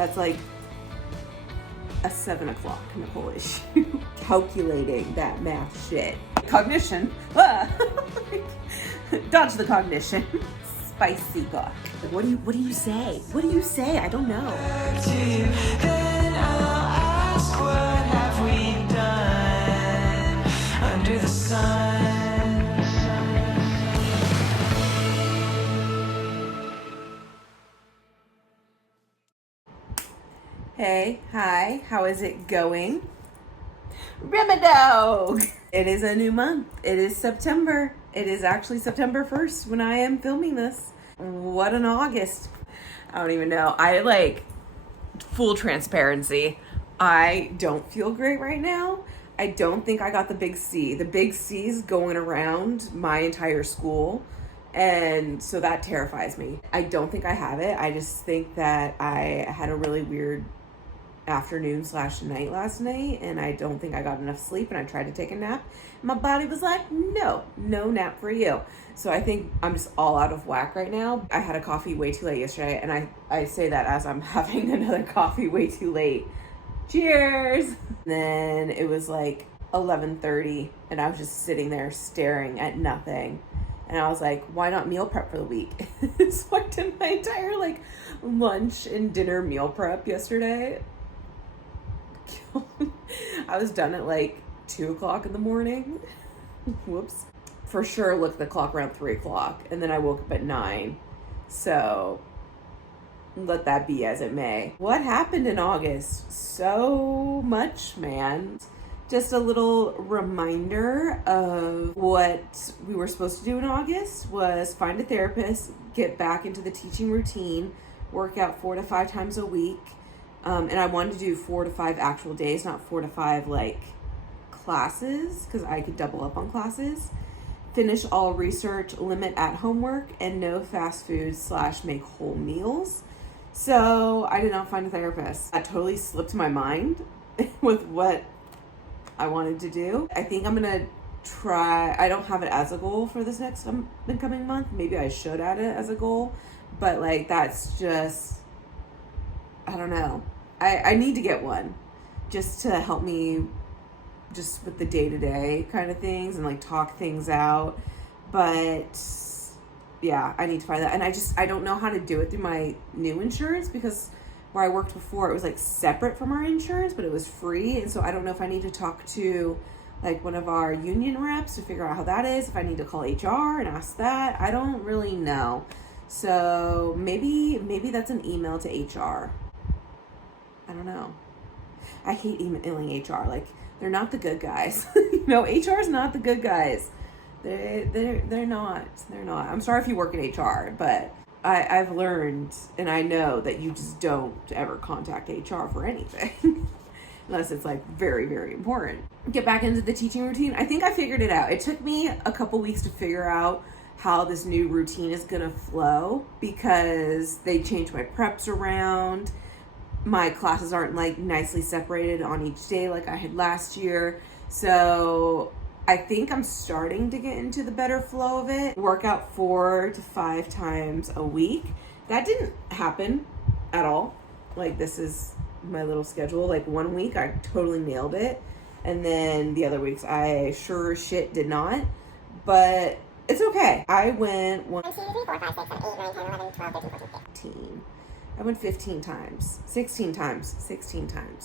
That's like a 7 o'clock Nicole issue. Calculating that math shit. Cognition. Dodge the cognition. Spicy book. What do you say? What do you say? I don't know. Then I'll ask, what have we done under the sun? Hey, hi, how is it going? Remedog! It is a new month. It is September. It is actually September 1st when I am filming this. What an August. I don't even know. Full transparency, I don't feel great right now. I don't think I got the big C. The big C's going around my entire school. And so that terrifies me. I don't think I have it. I just think that I had a really weird afternoon/night last night, and I don't think I got enough sleep, and I tried to take a nap. My body was like, no nap for you. So I think I'm just all out of whack right now. I had a coffee way too late yesterday, and I say that as I'm having another coffee way too late. Cheers! Then it was like 11:30, and I was just sitting there staring at nothing. And I was like, why not meal prep for the week? So I did my entire lunch and dinner meal prep yesterday. I was done at 2 o'clock in the morning. Whoops. For sure looked at the clock around 3 o'clock, and then I woke up at 9. So let that be as it may. What happened in August? So much, man. Just a little reminder of what we were supposed to do in August was find a therapist, get back into the teaching routine, work out 4 to 5 times a week. And I wanted to do 4 to 5 actual days, not 4 to 5 classes, because I could double up on classes. Finish all research, limit at homework, and no fast food / make whole meals. So I did not find a therapist. That totally slipped my mind with what I wanted to do. I think I'm gonna try. I don't have it as a goal for this next incoming month. Maybe I should add it as a goal, but that's just, I don't know. I need to get one just to help me just with the day-to-day kind of things and talk things out. But yeah, I need to find that. And I don't know how to do it through my new insurance, because where I worked before, it was separate from our insurance, but it was free. And so I don't know if I need to talk to one of our union reps to figure out how that is, if I need to call HR and ask that. I don't really know. So maybe that's an email to HR. I don't know. I hate emailing HR. They're not the good guys. HR is not the good guys. They're not. I'm sorry if you work in HR, but I've learned, and I know that you just don't ever contact HR for anything unless it's very, very important. Get back into the teaching routine. I think I figured it out. It took me a couple weeks to figure out how this new routine is gonna flow, because they changed my preps around. My classes aren't nicely separated on each day like I had last year. So I think I'm starting to get into the better flow of it. Work out 4 to 5 times a week. That didn't happen at all. This is my little schedule. 1 week I totally nailed it, and then the other weeks I sure as shit did not. But it's okay. I went 1, 2, 3, 4, 5, 6, 7, 8, 9, 10, 11, 12, 13, 14, 15. I went 15 times, 16 times.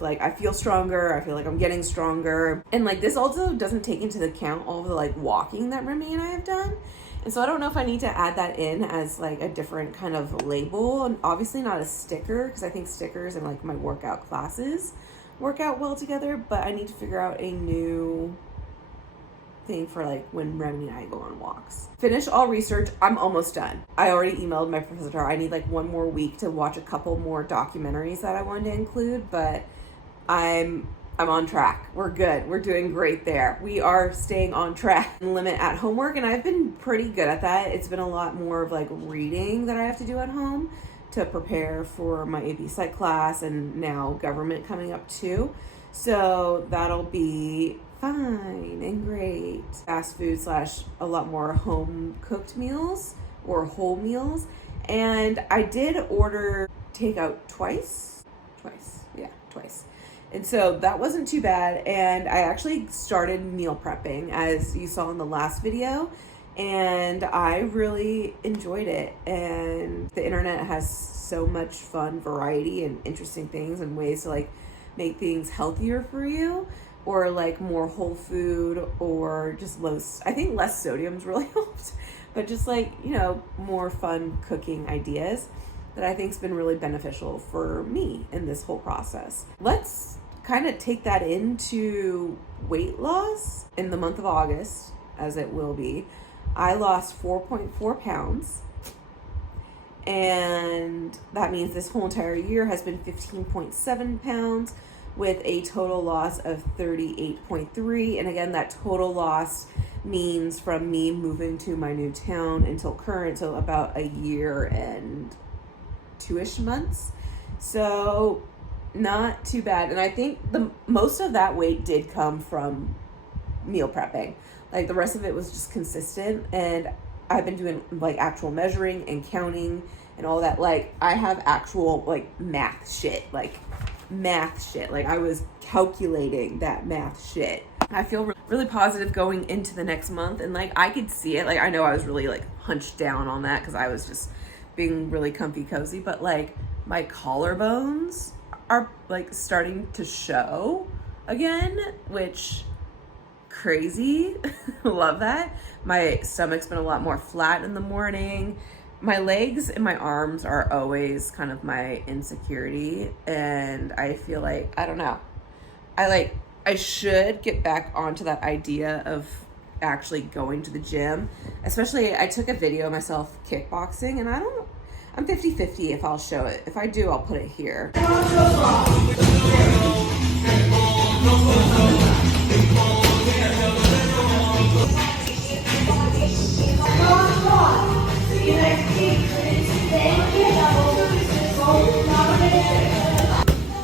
I feel stronger. I feel like I'm getting stronger. And this also doesn't take into account all the walking that Remy and I have done. And so I don't know if I need to add that in as a different kind of label, and obviously not a sticker, because I think stickers and my workout classes work out well together, but I need to figure out a new thing for when Remy and I go on walks. Finish all research. I'm almost done. I already emailed my professor. I need 1 more week to watch a couple more documentaries that I wanted to include, but I'm on track. We're good. We're doing great there. We are staying on track. Limit at homework, and I've been pretty good at that. It's been a lot more of reading that I have to do at home to prepare for my AP Psych class, and now government coming up too. So that'll be fine and great. Fast food / a lot more home cooked meals or whole meals. And I did order takeout twice twice. Yeah, twice. And so that wasn't too bad. And I actually started meal prepping, as you saw in the last video. And I really enjoyed it. And the internet has so much fun variety and interesting things and ways to like make things healthier for you, or like more whole food, or just I think less sodium's really helped, but just like, you know, more fun cooking ideas that I think's been really beneficial for me in this whole process. Let's kind of take that into weight loss. In the month of August, as it will be, I lost 4.4 pounds. And that means this whole entire year has been 15.7 pounds with a total loss of 38.3. And again, that total loss means from me moving to my new town until current, so about a year and 2-ish months. So not too bad. And I think the most of that weight did come from meal prepping. Like the rest of it was just consistent, and I've been doing like actual measuring and counting and all that. Like I have actual like math shit. Like I was calculating that math shit. I feel really positive going into the next month, and like I could see it. Like I know I was really like hunched down on that because I was just being really comfy cozy, but like my collarbones are like starting to show again, which crazy. Love that. My stomach's been a lot more flat in the morning. My legs and my arms are always kind of my insecurity, and I feel like, I don't know, I should get back onto that idea of actually going to the gym. Especially, I took a video of myself kickboxing, and I'm 50-50 if I'll show it. If I do, I'll put it here.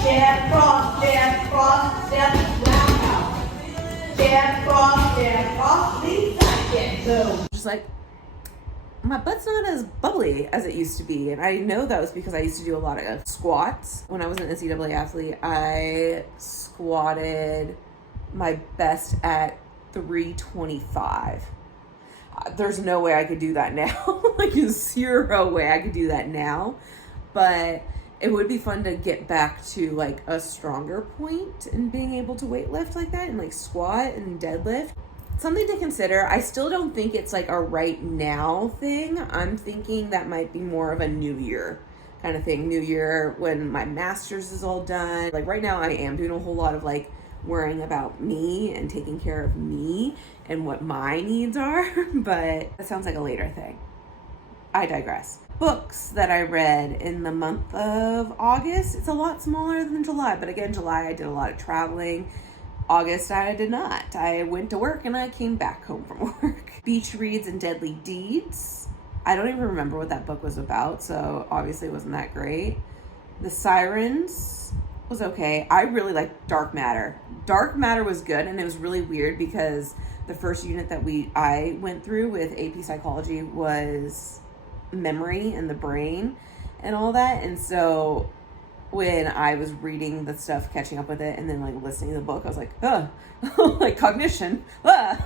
Step, cross, step, cross, step, round out. Step, cross, lead, side, step, so. Just like, my butt's not as bubbly as it used to be. And I know that was because I used to do a lot of squats. When I was an NCAA athlete, I squatted my best at 325. There's no way I could do that now. Like, zero way I could do that now. But it would be fun to get back to like a stronger point in being able to weight lift like that, and like squat and deadlift. Something to consider. I still don't think it's like a right now thing. I'm thinking that might be more of a new year kind of thing. New year when my master's is all done. Like right now I am doing a whole lot of like worrying about me and taking care of me and what my needs are, but that sounds like a later thing. I digress. Books that I read in the month of August, it's a lot smaller than July, but again, July I did a lot of traveling. August I did not. I went to work and I came back home from work. Beach Reads and Deadly Deeds. I don't even remember what that book was about, so obviously it wasn't that great. The Sirens was okay. I really liked Dark Matter. Dark Matter was good, and it was really weird because the first unit that I went through with AP Psychology was memory and the brain and all that, and so when I was reading the stuff, catching up with it, and then like listening to the book, I was like, like cognition, like,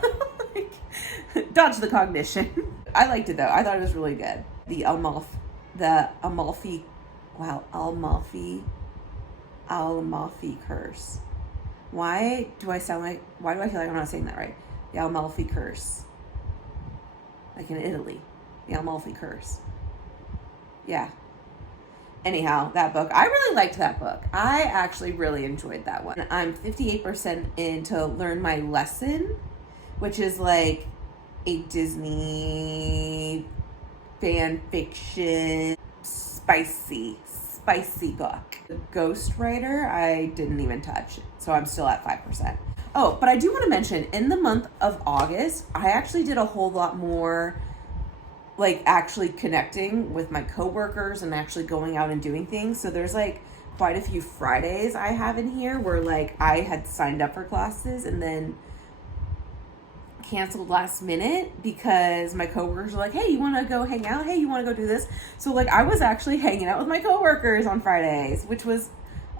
dodge the cognition. I liked it though. I thought it was really good. The Amalfi curse. Why do I feel like I'm not saying that right? The Amalfi curse. Like in Italy. The Amalfi curse. Yeah. Anyhow, that book, I really liked that book. I actually really enjoyed that one. I'm 58% in to Learn My Lesson, which is like a Disney fan fiction, spicy book. The Ghostwriter, I didn't even touch, so I'm still at 5%. Oh, but I do want to mention, in the month of August, I actually did a whole lot more like actually connecting with my coworkers and actually going out and doing things. So there's like quite a few Fridays I have in here where like I had signed up for classes and then canceled last minute because my coworkers were like, hey, you want to go hang out? Hey, you want to go do this? So like I was actually hanging out with my coworkers on Fridays, which was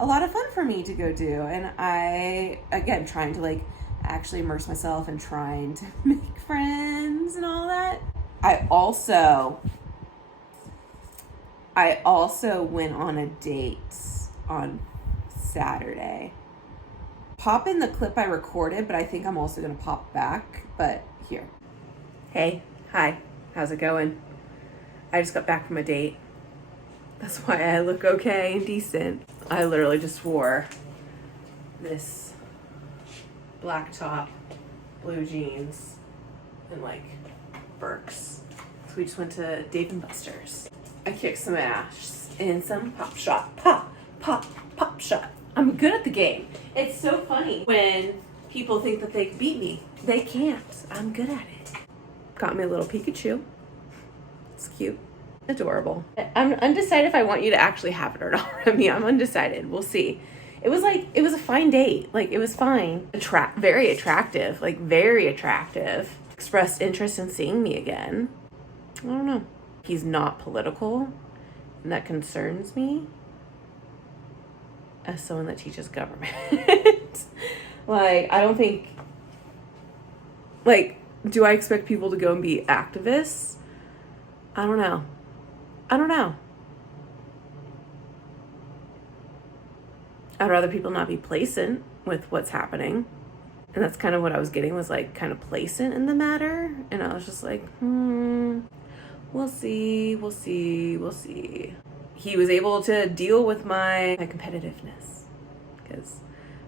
a lot of fun for me to go do. And I, again, trying to like actually immerse myself and trying to make friends and all that. I also went on a date on Saturday. Pop in the clip I recorded, but I think I'm also going to pop back. But here. Hey, hi, how's it going? I just got back from a date. That's why I look okay and decent. I literally just wore this black top, blue jeans, and like Birks. So we just went to Dave & Buster's. I kicked some ass in some pop shot. Pop shot. I'm good at the game. It's so funny when people think that they can beat me. They can't. I'm good at it. Got me a little Pikachu. It's cute. Adorable. I'm undecided if I want you to actually have it or not. I mean, I'm undecided. We'll see. It was a fine date. Like, it was fine. Very attractive. Like, very attractive. Expressed interest in seeing me again. I don't know. He's not political, and that concerns me as someone that teaches government. Like, I don't think, like, do I expect people to go and be activists? I don't know. I'd rather people not be placent with what's happening. And that's kind of what I was getting, was like kind of placent in the matter. And I was just like, we'll see. He was able to deal with my competitiveness, because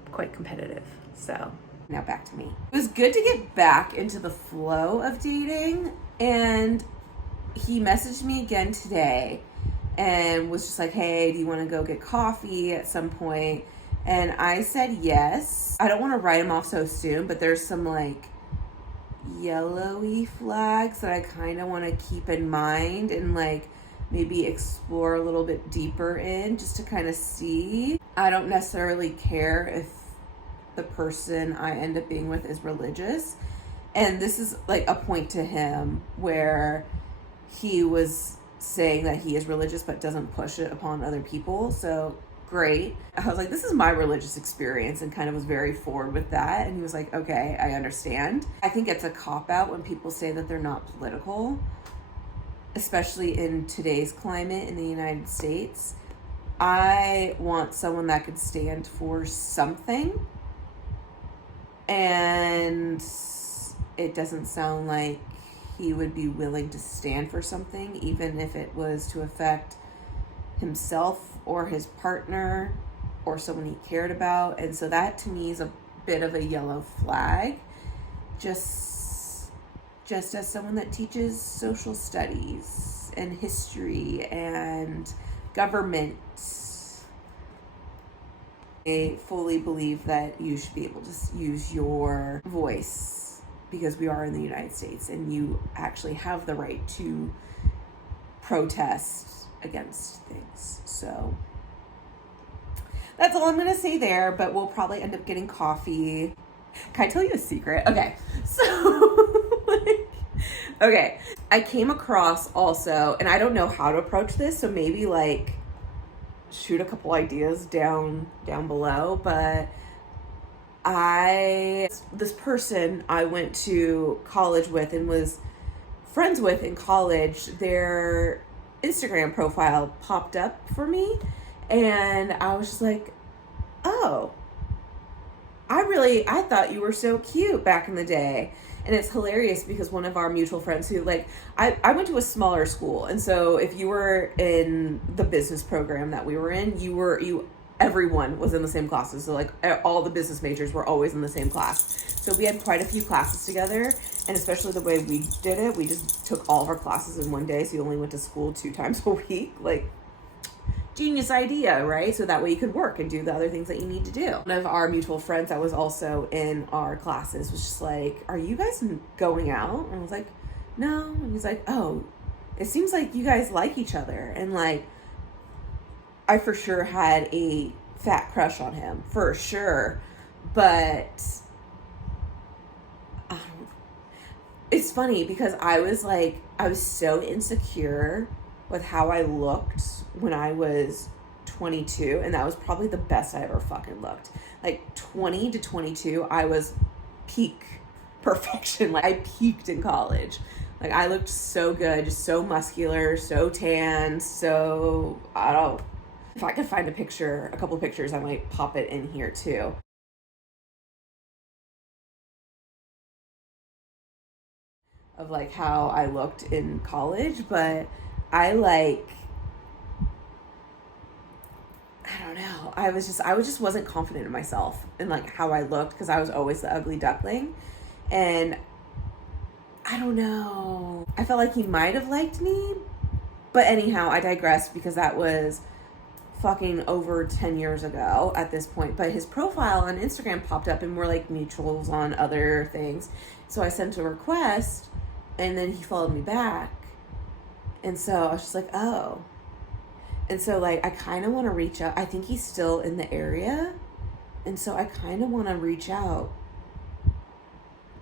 I'm quite competitive. So now back to me. It was good to get back into the flow of dating, and he messaged me again today and was just like, hey, do you want to go get coffee at some point? And I said yes. I don't want to write him off so soon, but there's some like yellowy flags that I kind of want to keep in mind and like maybe explore a little bit deeper in, just to kind of see. I don't necessarily care if the person I end up being with is religious. And this is like a point to him where he was saying that he is religious but doesn't push it upon other people. So great. I was like, this is my religious experience, and kind of was very forward with that. And he was like, okay, I understand. I think it's a cop-out when people say that they're not political, especially in today's climate in the United States. I want someone that could stand for something, and it doesn't sound like he would be willing to stand for something, even if it was to affect himself or his partner or someone he cared about. And so that to me is a bit of a yellow flag, just as someone that teaches social studies and history and government. I fully believe that you should be able to use your voice, because we are in the United States and you actually have the right to protest against things. So that's all I'm going to say there, but we'll probably end up getting coffee. Can I tell you a secret? Okay. So, okay. I came across also, and I don't know how to approach this, so maybe like shoot a couple ideas down below, but this person I went to college with and was friends with in college, their Instagram profile popped up for me, and I was just like, oh, I thought you were so cute back in the day. And it's hilarious because one of our mutual friends who, like, I went to a smaller school, and so if you were in the business program that we were in, everyone was in the same classes. So like all the business majors were always in the same class. So we had quite a few classes together, and especially the way we did it, we just took all of our classes in one day. So you only went to school 2 times a week. Like, genius idea, right? So that way you could work and do the other things that you need to do. One of our mutual friends that was also in our classes was just like, are you guys going out? And I was like, no. And he's like, oh, it seems like you guys like each other. And like, I for sure had a fat crush on him, for sure. But it's funny because I was so insecure with how I looked when I was 22, and that was probably the best I ever fucking looked. Like 20 to 22, I was peak perfection. Like I peaked in college. Like I looked so good, just so muscular, so tan, so I don't. If I could find a couple pictures, I might pop it in here too. Of like how I looked in college, but I don't know. I just wasn't confident in myself and like how I looked because I was always the ugly duckling. And I don't know. I felt like he might have liked me. But anyhow, I digress because that was fucking over 10 years ago at this point. But his profile on Instagram popped up and we're like mutuals on other things. So I sent a request and then he followed me back. And so I was just like, oh. And so like I kind of want to reach out. I think he's still in the area. And so I kind of want to reach out.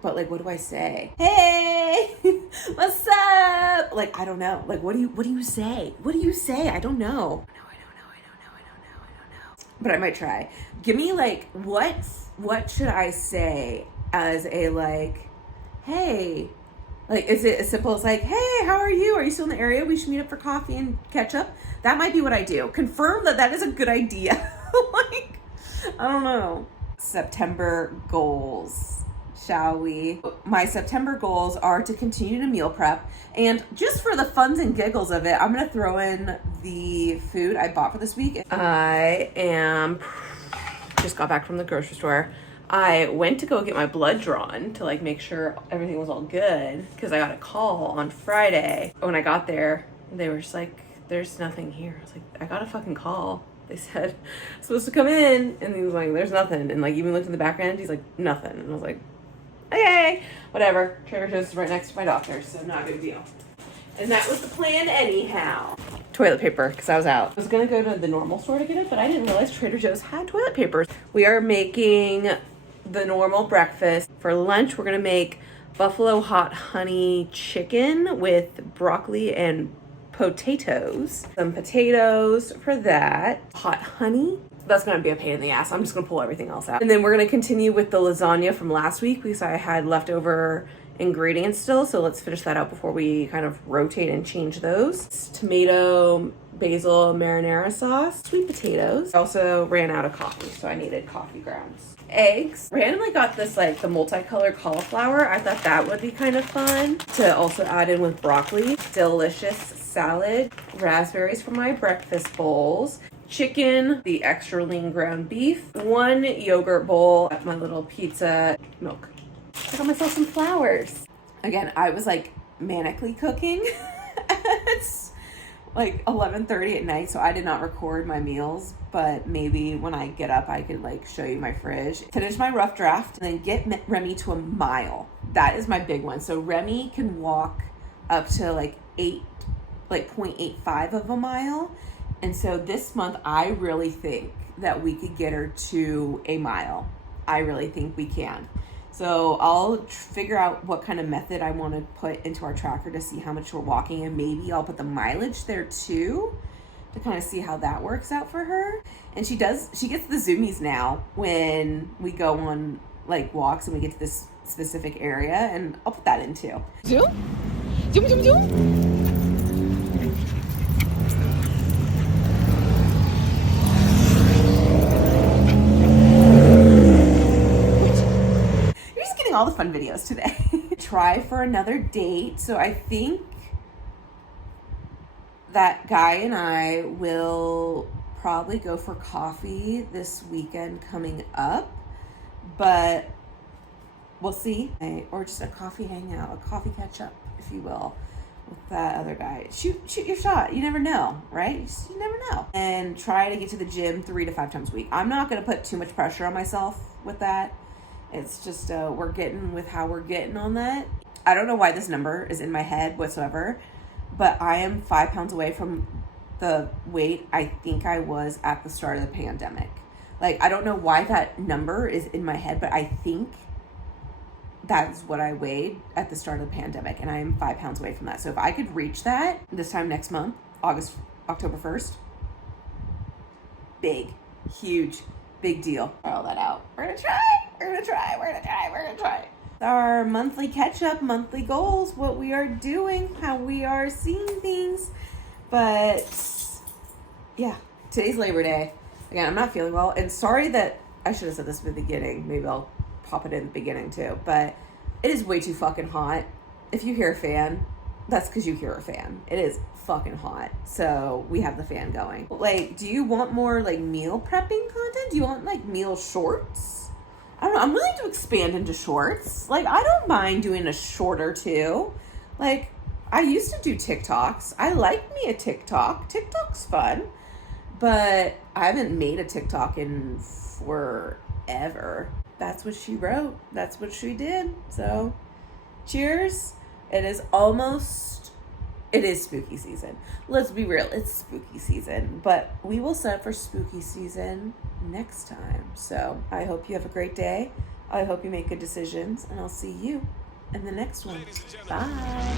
But like, what do I say? Hey, what's up? Like, I don't know. Like, what do you say? What do you say? I don't know. I don't know. But I might try. Give me like, what should I say as a like, hey, like, is it as simple as like, hey, how are you? Are you still in the area? We should meet up for coffee and catch up. That might be what I do. Confirm that is a good idea. Like, I don't know. September goals. Shall we? My September goals are to continue to meal prep. And just for the funs and giggles of it, I'm going to throw in the food I bought for this week. Just got back from the grocery store. I went to go get my blood drawn to like make sure everything was all good because I got a call on Friday. When I got there, they were just like, there's nothing here. I was like, I got a fucking call. They said, I'm supposed to come in. And he was like, there's nothing. And like even looked in the background, he's like, nothing. And I was like, okay, whatever. Trader Joe's is right next to my doctor's, so not a big deal. And that was the plan anyhow. Toilet paper, because I was out. I was going to go to the normal store to get it, but I didn't realize Trader Joe's had toilet paper. We are making the normal breakfast. For lunch, we're going to make buffalo hot honey chicken with broccoli and potatoes. Some potatoes for that. Hot honey. That's going to be a pain in the ass. I'm just going to pull everything else out. And then we're going to continue with the lasagna from last week because I had leftover ingredients still. So let's finish that out before we kind of rotate and change those. It's tomato, basil, marinara sauce, sweet potatoes. I also ran out of coffee, so I needed coffee grounds. Eggs. Randomly got this like the multicolored cauliflower. I thought that would be kind of fun to also add in with broccoli. Delicious salad. Raspberries for my breakfast bowls. Chicken, the extra lean ground beef, 1 yogurt bowl, my little pizza milk. I got myself some flowers. Again, I was like manically cooking. It's like 11:30 at night, so I did not record my meals, but maybe when I get up, I could like show you my fridge. Finish my rough draft and then get Remy to a mile. That is my big one. So Remy can walk up to like 0.85 of a mile. And so this month, I really think that we could get her to a mile. I really think we can. So I'll figure out what kind of method I want to put into our tracker to see how much we're walking. And maybe I'll put the mileage there too to kind of see how that works out for her. And she gets the zoomies now when we go on like walks and we get to this specific area. And I'll put that in too. Zoom? Zoom, zoom, zoom? All the fun videos today. Try for another date. So I think that guy and I will probably go for coffee this weekend coming up, but we'll see. Or just a coffee hangout, a coffee catch up, if you will, with that other guy. Shoot your shot. You never know, right? You never know. And try to get to the gym 3 to 5 times a week. I'm not going to put too much pressure on myself with that. It's just we're getting with how we're getting on that. I don't know why this number is in my head whatsoever, but I am 5 pounds away from the weight I think I was at the start of the pandemic. Like, I don't know why that number is in my head, but I think that's what I weighed at the start of the pandemic, and I am 5 pounds away from that. So if I could reach that this time next month, October 1st, big, huge, big deal. All that out. We're gonna try. Our monthly catch up, monthly goals, what we are doing, how we are seeing things. But yeah, today's Labor Day. Again, I'm not feeling well, and sorry that I should have said this at the beginning. Maybe I'll pop it in the beginning too. But it is way too fucking hot. If you hear a fan, that's because you hear a fan. It is fucking hot. So we have the fan going. Like, do you want more like meal prepping content? Do you want like meal shorts? I don't know. I'm willing to expand into shorts. Like, I don't mind doing a short or two. Like, I used to do TikToks. I like me a TikTok. TikTok's fun. But I haven't made a TikTok in forever. That's what she wrote. That's what she did. So, cheers. It is spooky season. Let's be real. It's spooky season. But we will set up for spooky season next time. So, I hope you have a great day. I hope you make good decisions. And I'll see you in the next one. Bye.